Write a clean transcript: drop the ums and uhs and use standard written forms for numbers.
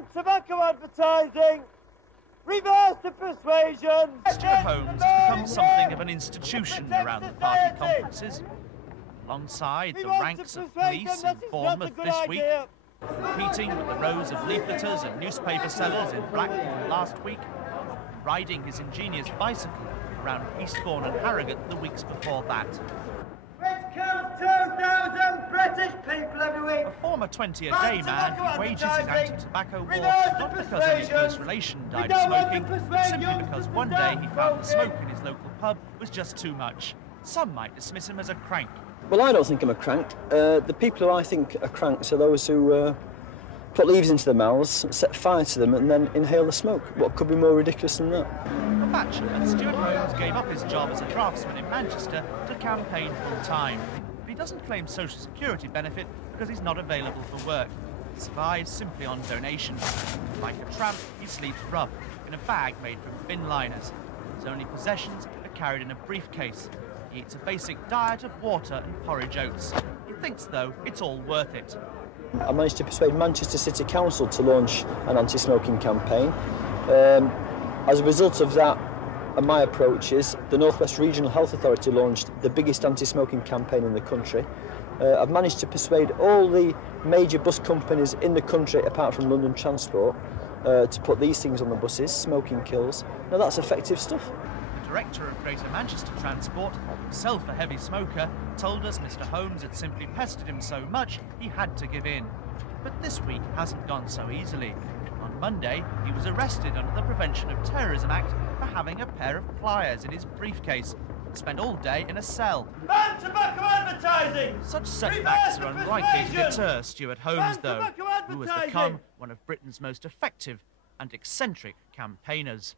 Ban tobacco advertising! Reverse the persuasion! Stuart Holmes has become something of an institution around the party conferences. Alongside the ranks of police in Bournemouth this week, competing with the rows of leafleters and newspaper sellers in Blackpool last week, riding his ingenious bicycle around Eastbourne and Harrogate the weeks before that. Which kills 2,000 British people every week! A former 20-a-day man who wages his anti-tobacco war not because any close relation died of smoking, but simply because one day he found the smoke in his local pub was just too much. Some might dismiss him as a crank. Well, I don't think I'm a crank. The people who I think are cranks are those who put leaves into their mouths, set fire to them and then inhale the smoke. What could be more ridiculous than that? A bachelor, Stuart Holmes gave up his job as a draftsman in Manchester to campaign full-time. But he doesn't claim social security benefit because he's not available for work. He survives simply on donations. Like a tramp, he sleeps rough, in a bag made from bin liners. His only possessions are carried in a briefcase. He eats a basic diet of water and porridge oats. He thinks, though, it's all worth it. I managed to persuade Manchester City Council to launch an anti-smoking campaign. As a result of that and my approaches, the North West Regional Health Authority launched the biggest anti-smoking campaign in the country. I've managed to persuade all the major bus companies in the country, apart from London Transport, to put these things on the buses. Smoking kills. Now that's effective stuff. The director of Greater Manchester Transport, himself a heavy smoker, told us Mr. Holmes had simply pestered him so much he had to give in. But this week hasn't gone so easily. On Monday, he was arrested under the Prevention of Terrorism Act for having a pair of pliers in his briefcase and spent all day in a cell. Ban tobacco advertising! Such setbacks are unlikely to deter Stuart Holmes, though, who has become one of Britain's most effective and eccentric campaigners.